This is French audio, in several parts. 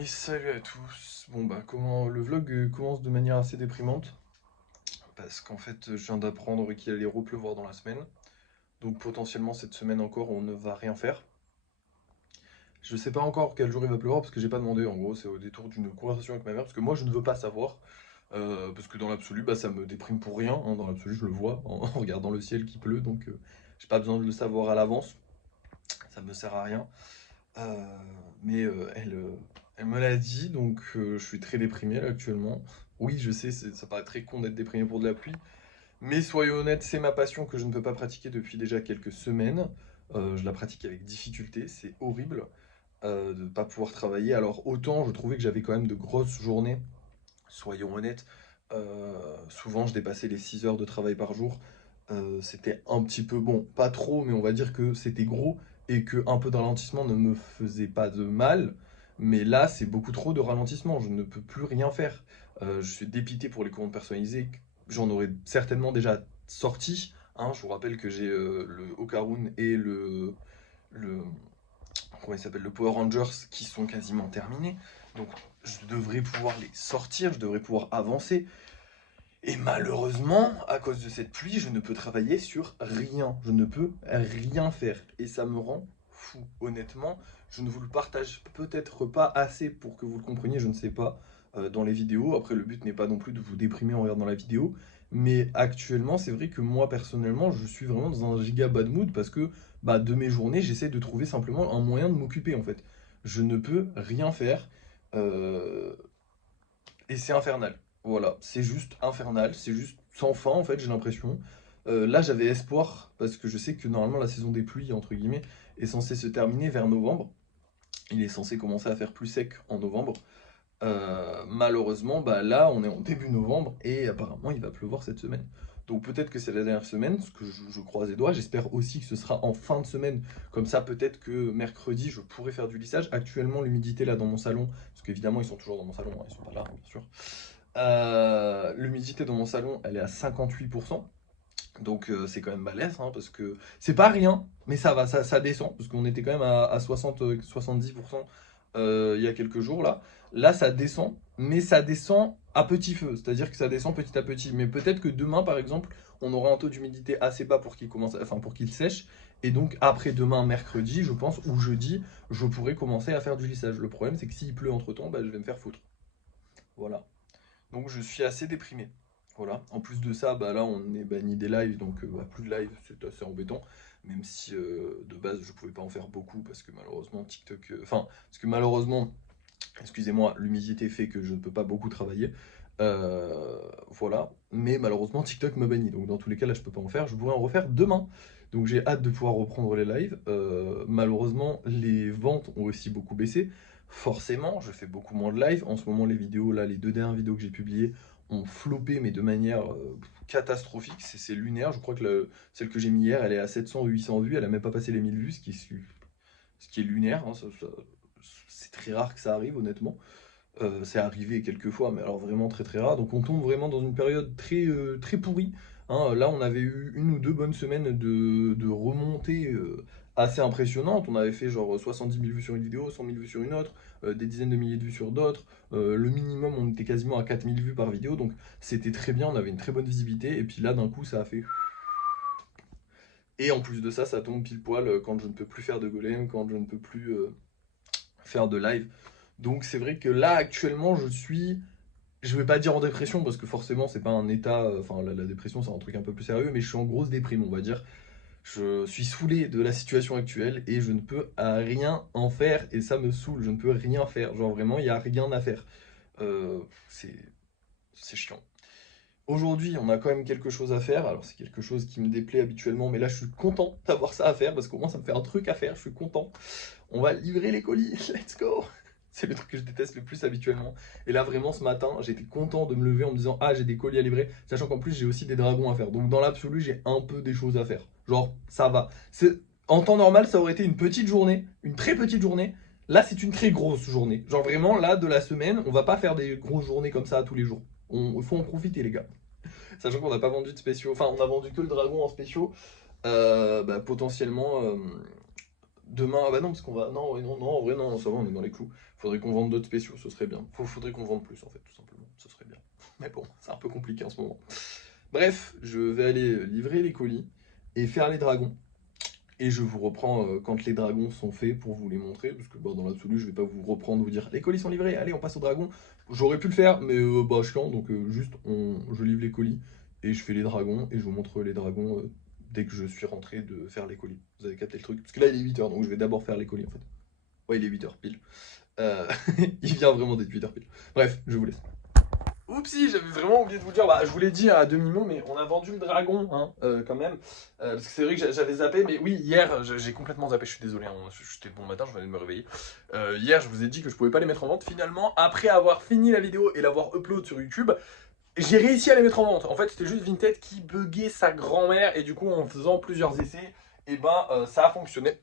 Et salut à tous. Bon bah comment le vlog commence de manière assez déprimante parce qu'en fait je viens d'apprendre qu'il allait repleuvoir dans la semaine. Donc potentiellement cette semaine encore on ne va rien faire. Je sais pas encore quel jour il va pleuvoir parce que j'ai pas demandé. En gros c'est au détour d'une conversation avec ma mère parce que moi je ne veux pas savoir. Parce que dans l'absolu bah ça me déprime pour rien, hein. Dans l'absolu je le vois en, en regardant le ciel qui pleut donc j'ai pas besoin de le savoir à l'avance. Ça me sert à rien. Mais elle me l'a dit, donc je suis très déprimé là, actuellement. Oui, je sais, ça paraît très con d'être déprimé pour de la pluie, mais soyons honnêtes, c'est ma passion que je ne peux pas pratiquer depuis déjà quelques semaines. Je la pratique avec difficulté, c'est horrible de ne pas pouvoir travailler. Alors autant je trouvais que j'avais quand même de grosses journées, soyons honnêtes. Souvent je dépassais les 6 heures de travail par jour. C'était un petit peu bon, pas trop, mais on va dire que c'était gros et que un peu de ralentissement ne me faisait pas de mal. Mais là, c'est beaucoup trop de ralentissement, je ne peux plus rien faire. Je suis dépité pour les commandes personnalisées, j'en aurais certainement déjà sorti, hein. Je vous rappelle que j'ai le Ocarun et le comment il s'appelle, le Power Rangers qui sont quasiment terminés. Donc je devrais pouvoir les sortir, je devrais pouvoir avancer. Et malheureusement, à cause de cette pluie, je ne peux travailler sur rien. Je ne peux rien faire. Et ça me rend fou. Honnêtement, je ne vous le partage peut-être pas assez pour que vous le compreniez, je ne sais pas, dans les vidéos. Après, le but n'est pas non plus de vous déprimer en regardant la vidéo. Mais actuellement, c'est vrai que moi, personnellement, je suis vraiment dans un giga bad mood parce que bah, de mes journées, j'essaie de trouver simplement un moyen de m'occuper, en fait. Je ne peux rien faire. Euh, et c'est infernal. Voilà, c'est juste infernal, c'est juste sans fin en fait, j'ai l'impression. Là, j'avais espoir parce que je sais que normalement la saison des pluies, entre guillemets, est censée se terminer vers novembre. Il est censé commencer à faire plus sec en novembre. Malheureusement, bah là, on est en début novembre et apparemment il va pleuvoir cette semaine. Donc peut-être que c'est la dernière semaine, ce que je croise les doigts. J'espère aussi que ce sera en fin de semaine. Comme ça, peut-être que mercredi, je pourrai faire du lissage. Actuellement, l'humidité là dans mon salon, parce qu'évidemment, ils sont toujours dans mon salon, hein, ils sont pas là, hein, bien sûr. L'humidité dans mon salon, elle est à 58%. Donc c'est quand même balèze, hein, parce que c'est pas rien, mais ça va, ça descend, parce qu'on était quand même à 60, 70% il y a quelques jours là. Là, ça descend, mais ça descend à petit feu, c'est-à-dire que ça descend petit à petit. Mais peut-être que demain, par exemple, on aura un taux d'humidité assez bas pour qu'il commence, enfin pour qu'il sèche, et donc après-demain, mercredi, je pense, ou jeudi, je pourrai commencer à faire du lissage. Le problème, c'est que s'il pleut entre-temps, bah, je vais me faire foutre. Voilà. Donc je suis assez déprimé. Voilà. En plus de ça, bah là on est banni des lives, donc bah, plus de live, c'est assez embêtant. Même si de base je pouvais pas en faire beaucoup parce que malheureusement TikTok. Enfin, parce que malheureusement, excusez-moi, l'humidité fait que je ne peux pas beaucoup travailler. Voilà. Mais malheureusement TikTok me bannit. Donc dans tous les cas là je peux pas en faire. Je pourrais en refaire demain. Donc j'ai hâte de pouvoir reprendre les lives. Malheureusement les ventes ont aussi beaucoup baissé. Forcément, je fais beaucoup moins de live. En ce moment, les vidéos, là, les deux dernières vidéos que j'ai publiées ont floppé, mais de manière catastrophique. C'est lunaire. Je crois que celle que j'ai mis hier, elle est à 700 ou 800 vues. Elle a même pas passé les 1000 vues, ce qui est lunaire, hein. C'est très rare que ça arrive, honnêtement. C'est arrivé quelques fois, mais alors vraiment très très rare. Donc on tombe vraiment dans une période très, très pourrie, hein. Là, on avait eu une ou deux bonnes semaines de remontées assez impressionnantes. On avait fait genre 70 000 vues sur une vidéo, 100 000 vues sur une autre, des dizaines de milliers de vues sur d'autres. Le minimum, on était quasiment à 4 000 vues par vidéo, donc c'était très bien, on avait une très bonne visibilité. Et puis là, d'un coup, ça a fait... Et en plus de ça, ça tombe pile poil quand je ne peux plus faire de golem, quand je ne peux plus faire de live. Donc c'est vrai que là, actuellement, je vais pas dire en dépression parce que forcément c'est pas un état, enfin la dépression c'est un truc un peu plus sérieux, mais je suis en grosse déprime on va dire. Je suis saoulé de la situation actuelle et je ne peux rien en faire et ça me saoule, je ne peux rien faire, genre vraiment il n'y a rien à faire. Euh, c'est c'est chiant. Aujourd'hui on a quand même quelque chose à faire, alors c'est quelque chose qui me déplaît habituellement, mais là je suis content d'avoir ça à faire parce qu'au moins ça me fait un truc à faire, je suis content. On va livrer les colis, let's go. C'est le truc que je déteste le plus habituellement. Et là, vraiment, ce matin, j'étais content de me lever en me disant, ah, j'ai des colis à livrer, sachant qu'en plus, j'ai aussi des dragons à faire. Donc, dans l'absolu, j'ai un peu des choses à faire. Genre, ça va. En temps normal, ça aurait été une petite journée, une très petite journée. Là, c'est une très grosse journée. Genre, vraiment, là, de la semaine, on va pas faire des grosses journées comme ça tous les jours. Il faut en profiter, les gars. Sachant qu'on n'a pas vendu de spéciaux. Enfin, on a vendu que le dragon en spéciaux. Potentiellement, demain, ah bah non, parce qu'on va. Non, ouais, non, non, en vrai, non, ça va, on est dans les clous. Faudrait qu'on vende d'autres spéciaux, ce serait bien. Faudrait qu'on vende plus en fait, tout simplement, ce serait bien. Mais bon, c'est un peu compliqué en ce moment. Bref, je vais aller livrer les colis et faire les dragons. Et je vous reprends quand les dragons sont faits pour vous les montrer, parce que dans l'absolu, je vais pas vous reprendre, vous dire les colis sont livrés, allez, on passe aux dragons. J'aurais pu le faire, mais chiant, donc juste je livre les colis et je fais les dragons et je vous montre les dragons dès que je suis rentré de faire les colis. Vous avez capté le truc? Parce que là, il est 8h, donc je vais d'abord faire les colis en fait. Ouais, il est 8h pile. Euh, il vient vraiment d'être 8h pile. Bref, je vous laisse. Oupsie, j'avais vraiment oublié de vous dire, je vous l'ai dit à demi-mot, mais on a vendu le dragon, hein, quand même. Parce que c'est vrai que j'avais zappé, mais oui, hier, j'ai complètement zappé, je suis désolé, hein, j'étais bon matin, je venais de me réveiller. Hier, je vous ai dit que je pouvais pas les mettre en vente. Finalement, après avoir fini la vidéo et l'avoir upload sur YouTube, j'ai réussi à les mettre en vente. En fait, c'était juste Vinted qui buguait sa grand-mère, et du coup, en faisant plusieurs essais, ça a fonctionné.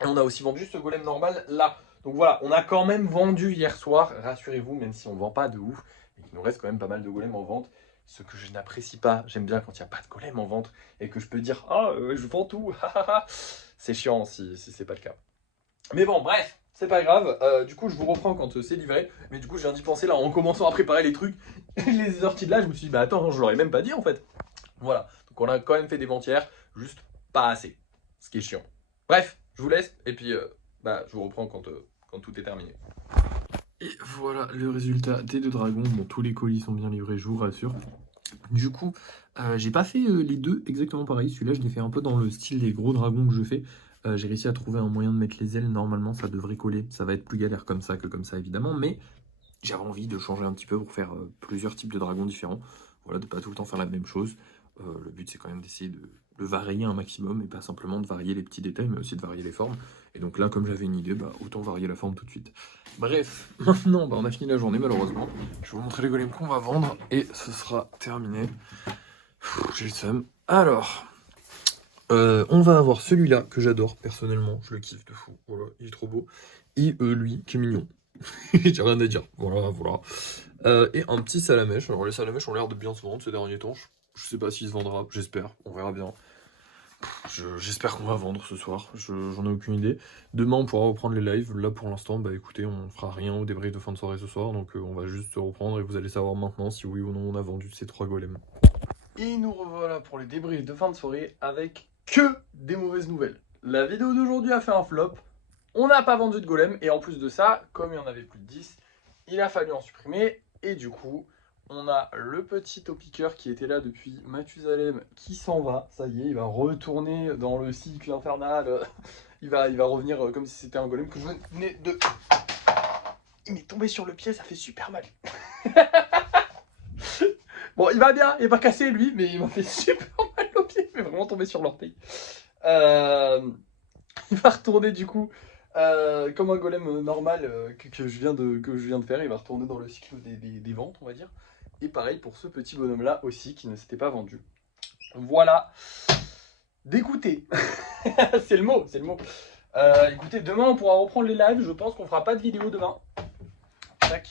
Et on a aussi vendu ce golem normal là. Donc voilà, on a quand même vendu hier soir, rassurez-vous, même si on ne vend pas de ouf, et qu'il nous reste quand même pas mal de golems en vente. Ce que je n'apprécie pas, j'aime bien quand il n'y a pas de golem en vente et que je peux dire ah je vends tout, c'est chiant si c'est pas le cas. Mais bon, bref, c'est pas grave. Du coup, je vous reprends quand c'est livré. Mais du coup, je viens d'y penser là en commençant à préparer les trucs. Les sorties de là, je me suis dit, bah attends, je l'aurais même pas dit en fait. Voilà, donc on a quand même fait des ventes hier, juste pas assez. Ce qui est chiant. Bref, je vous laisse et puis je vous reprends quand tout est terminé. Et voilà le résultat des deux dragons. Bon, tous les colis sont bien livrés, je vous rassure. Du coup, j'ai pas fait les deux exactement pareil. Celui-là, je l'ai fait un peu dans le style des gros dragons que je fais. J'ai réussi à trouver un moyen de mettre les ailes. Normalement, ça devrait coller. Ça va être plus galère comme ça que comme ça, évidemment. Mais j'avais envie de changer un petit peu pour faire plusieurs types de dragons différents. Voilà, de pas tout le temps faire la même chose. Le but, c'est quand même d'essayer de varier un maximum et pas simplement de varier les petits détails, mais aussi de varier les formes. Et donc là, comme j'avais une idée, autant varier la forme tout de suite. Bref, maintenant, on a fini la journée, malheureusement. Je vais vous montrer les golems qu'on va vendre et ce sera terminé. J'ai le seum. Alors, on va avoir celui-là que j'adore personnellement. Je le kiffe de fou. Voilà, il est trop beau. Et lui, qui est mignon. J'ai rien à dire. Voilà, voilà. Et un petit salamèche. Alors, les salamèches ont l'air de bien se vendre ces derniers temps. Je sais pas s'il se vendra. J'espère. On verra bien. J'espère qu'on va vendre ce soir. J'en ai aucune idée. Demain, on pourra reprendre les lives. Là, pour l'instant, écoutez, on fera rien au débrief de fin de soirée ce soir. Donc, on va juste se reprendre et vous allez savoir maintenant si oui ou non on a vendu ces 3 golems. Et nous revoilà pour les débriefs de fin de soirée avec que des mauvaises nouvelles. La vidéo d'aujourd'hui a fait un flop. On n'a pas vendu de golem. Et en plus de ça, comme il y en avait plus de 10, il a fallu en supprimer. Et du coup, on a le petit topiqueur qui était là depuis Mathusalem qui s'en va. Ça y est, il va retourner dans le cycle infernal. Il va revenir comme si c'était un golem que je venais de... Il m'est tombé sur le pied, ça fait super mal. Bon, il va bien, il est pas cassé lui, mais il m'a fait super mal au pied. Il est vraiment tombé sur l'orteil. Il va retourner du coup comme un golem normal que je viens de faire. Il va retourner dans le cycle des ventes, on va dire. Et pareil pour ce petit bonhomme là aussi qui ne s'était pas vendu. Voilà. Dégoûté. C'est le mot, c'est le mot. Écoutez, demain on pourra reprendre les lives. Je pense qu'on fera pas de vidéo demain. Tac.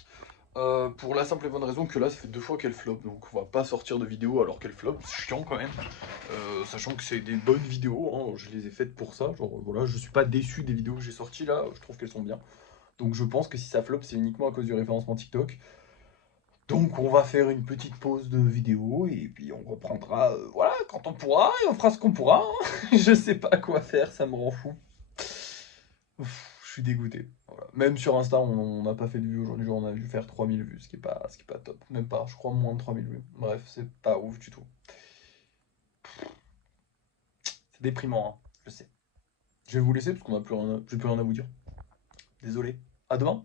Pour la simple et bonne raison que là ça fait 2 fois qu'elle flop, donc on va pas sortir de vidéo alors qu'elle flop, c'est chiant quand même, sachant que c'est des bonnes vidéos, hein, je les ai faites pour ça, genre voilà, je suis pas déçu des vidéos que j'ai sorties là, je trouve qu'elles sont bien, donc je pense que si ça flop c'est uniquement à cause du référencement TikTok, donc on va faire une petite pause de vidéo et puis on reprendra, voilà, quand on pourra, et on fera ce qu'on pourra, hein. Je sais pas quoi faire, ça me rend fou. Je suis dégoûté. Voilà. Même sur Insta, on n'a pas fait de vues aujourd'hui, on a dû faire 3000 vues, ce qui est pas top. Même pas, je crois moins de 3000 vues. Bref, c'est pas ouf du tout. C'est déprimant, hein, je sais. Je vais vous laisser parce qu'on a plus rien, j'ai plus rien à vous dire. Désolé. À demain.